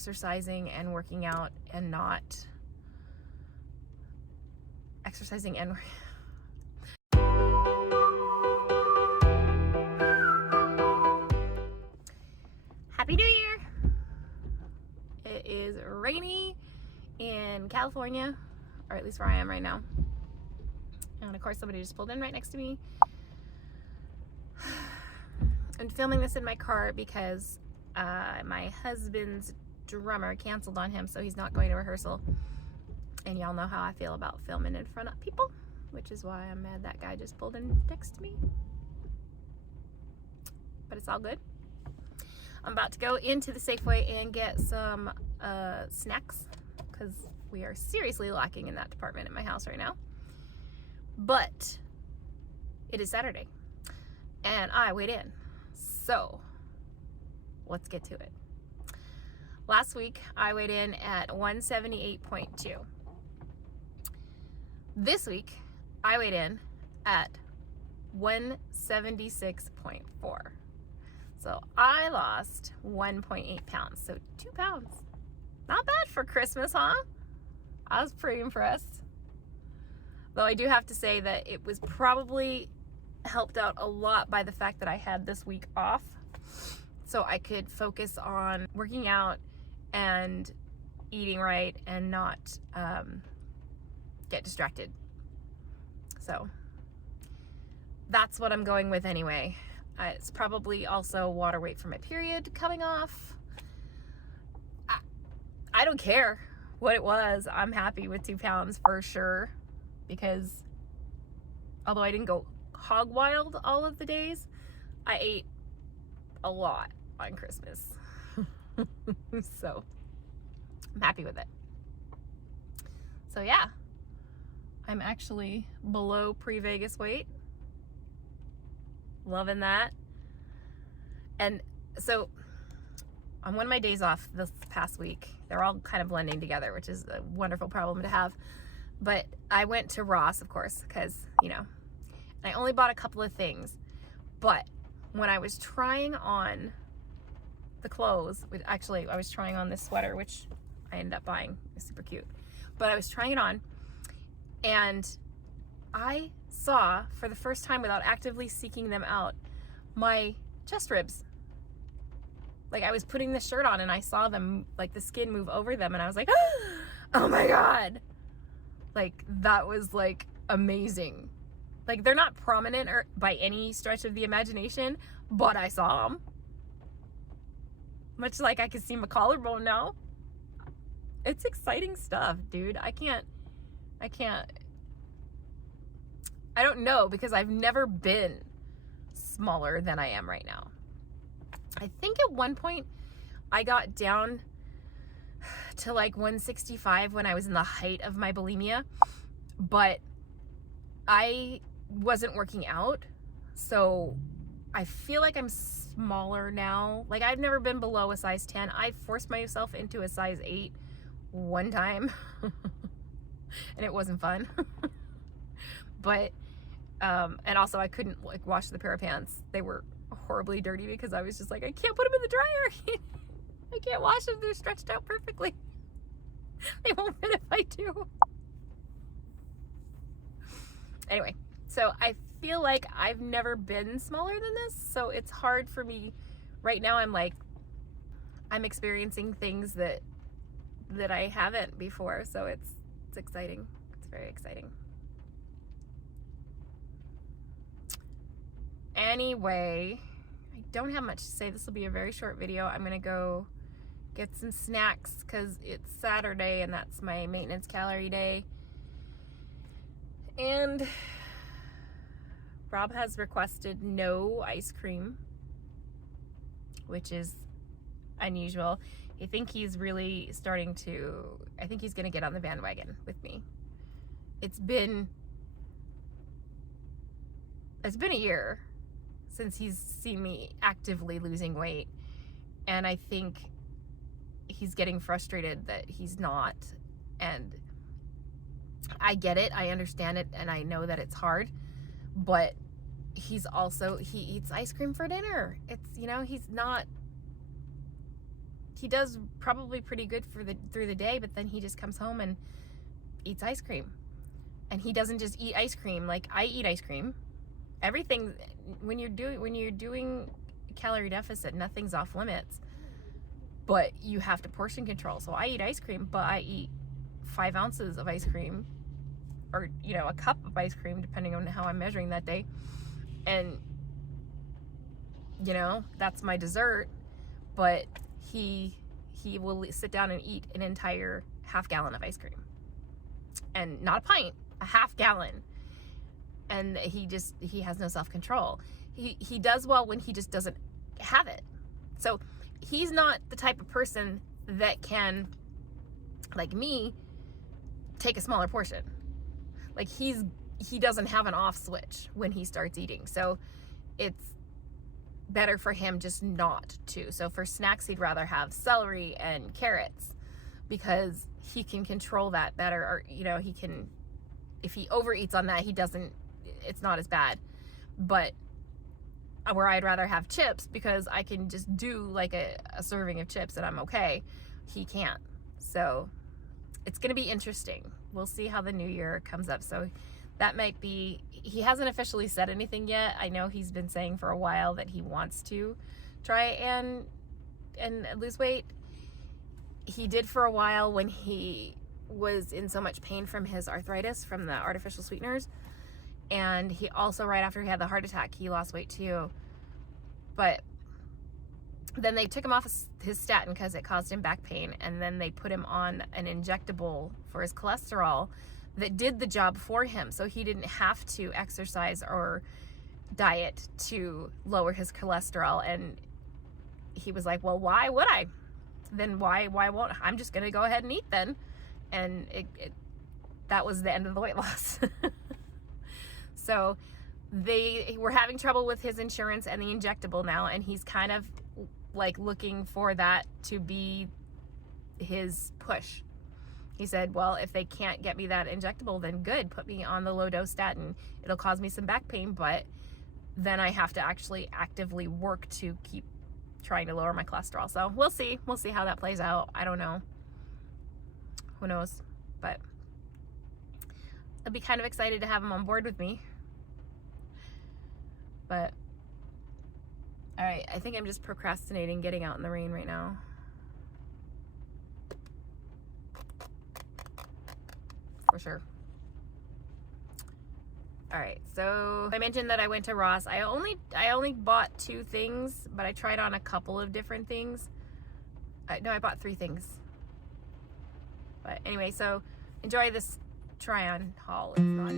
exercising and working out and not exercising and Happy New Year! It is rainy in California, or at least where I am right now. And of course somebody just pulled in right next to me. I'm filming this in my car because my husband's drummer canceled on him, so he's not going to rehearsal. And y'all know how I feel about filming in front of people, which is why I'm mad that guy just pulled in next to me. But it's all good. I'm about to go into the Safeway and get some snacks because we are seriously lacking in that department in my house right now. But it is Saturday and I weighed in. So let's get to it. Last week I weighed in at 178.2. This week I weighed in at 176.4. So I lost 1.8 pounds, so 2 pounds. Not bad for Christmas, huh? I was pretty impressed. Though I do have to say that it was probably helped out a lot by the fact that I had this week off, so I could focus on working out and eating right and not get distracted. So that's what I'm going with anyway. It's probably also water weight from my period coming off. I don't care what it was. I'm happy with 2 pounds for sure, because although I didn't go hog wild all of the days, I ate a lot on Christmas. So I'm happy with it. So yeah, I'm actually below pre-Vegas weight. Loving that. And so on one of my days off this past week, they're all kind of blending together, which is a wonderful problem to have. But I went to Ross, of course, because, you know, I only bought a couple of things. But when I was trying on the clothes, actually I was trying on this sweater, which I ended up buying. It's super cute. But I was trying it on, and I saw for the first time, without actively seeking them out, my chest ribs. Like, I was putting the shirt on and I saw them, like the skin move over them, and I was like, oh my God. Like, that was like amazing. Like, they're not prominent or by any stretch of the imagination, but I saw them. Much like I can see my collarbone now. It's exciting stuff, dude. I don't know, because I've never been smaller than I am right now. I think at one point I got down to like 165 when I was in the height of my bulimia, but I wasn't working out, so I feel like I'm smaller now. Like, I've never been below a size 10. I forced myself into a size 8 one time and it wasn't fun. But and also I couldn't like wash the pair of pants. They were horribly dirty because I was just like, I can't put them in the dryer. I can't wash them. They're stretched out perfectly. They won't fit if I do. Anyway, so I feel like I've never been smaller than this, so it's hard for me right now. I'm experiencing things that I haven't before, so it's exciting. It's very exciting. Anyway, I don't have much to say. This will be a very short video. I'm gonna go get some snacks because it's Saturday and that's my maintenance calorie day. And Rob has requested no ice cream, which is unusual. I think he's really I think he's gonna get on the bandwagon with me. It's been a year since he's seen me actively losing weight, and I think he's getting frustrated that he's not. And I get it, I understand it, and I know that it's hard, but he eats ice cream for dinner. It's, you know, he does probably pretty good through the day, but then he just comes home and eats ice cream. And he doesn't just eat ice cream like I eat ice cream. Everything, when you're doing calorie deficit, nothing's off limits, but you have to portion control. So I eat ice cream, but I eat 5 ounces of ice cream, or a cup of ice cream, depending on how I'm measuring that day. And that's my dessert. But he will sit down and eat an entire half gallon of ice cream, and not a pint, a half gallon. And he has no self-control. He does well when he just doesn't have it. So he's not the type of person that can, like me, take a smaller portion. Like he doesn't have an off switch when he starts eating. So it's better for him just not to. So for snacks, he'd rather have celery and carrots, because he can control that better. Or he can, if he overeats on that, it's not as bad. But where I'd rather have chips, because I can just do like a serving of chips and I'm okay, he can't. So it's going to be interesting. We'll see how the new year comes up. So that might be, he hasn't officially said anything yet. I know he's been saying for a while that he wants to try and lose weight. He did for a while when he was in so much pain from his arthritis, from the artificial sweeteners. And he also, right after he had the heart attack, he lost weight too. But then they took him off his statin because it caused him back pain. And then they put him on an injectable for his cholesterol that did the job for him. So he didn't have to exercise or diet to lower his cholesterol. And he was like, well, why would I? Then why won't I'm just going to go ahead and eat then. And that was the end of the weight loss. So they were having trouble with his insurance and the injectable now, and he's kind of like looking for that to be his push. He said, well, if they can't get me that injectable, then good, put me on the low dose statin. It'll cause me some back pain, but then I have to actually actively work to keep trying to lower my cholesterol. So we'll see how that plays out. I don't know, who knows, but I'd be kind of excited to have him on board with me. But all right, I think I'm just procrastinating getting out in the rain right now. For sure. All right, so I mentioned that I went to Ross. I only bought 2 things, but I tried on a couple of different things. No, I bought 3 things. But anyway, so enjoy this try-on haul. It's not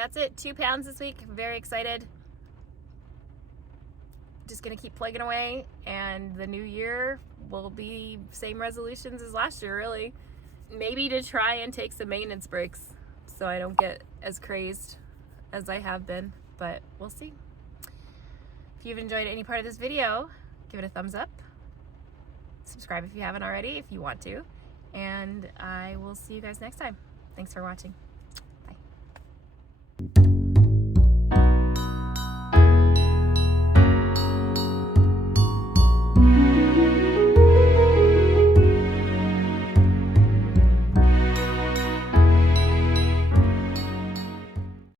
that's it. 2 pounds this week. Very excited. Just gonna keep plugging away, and the new year will be same resolutions as last year, really. Maybe to try and take some maintenance breaks so I don't get as crazed as I have been, but we'll see. If you've enjoyed any part of this video, give it a thumbs up. Subscribe if you haven't already, if you want to. And I will see you guys next time. Thanks for watching.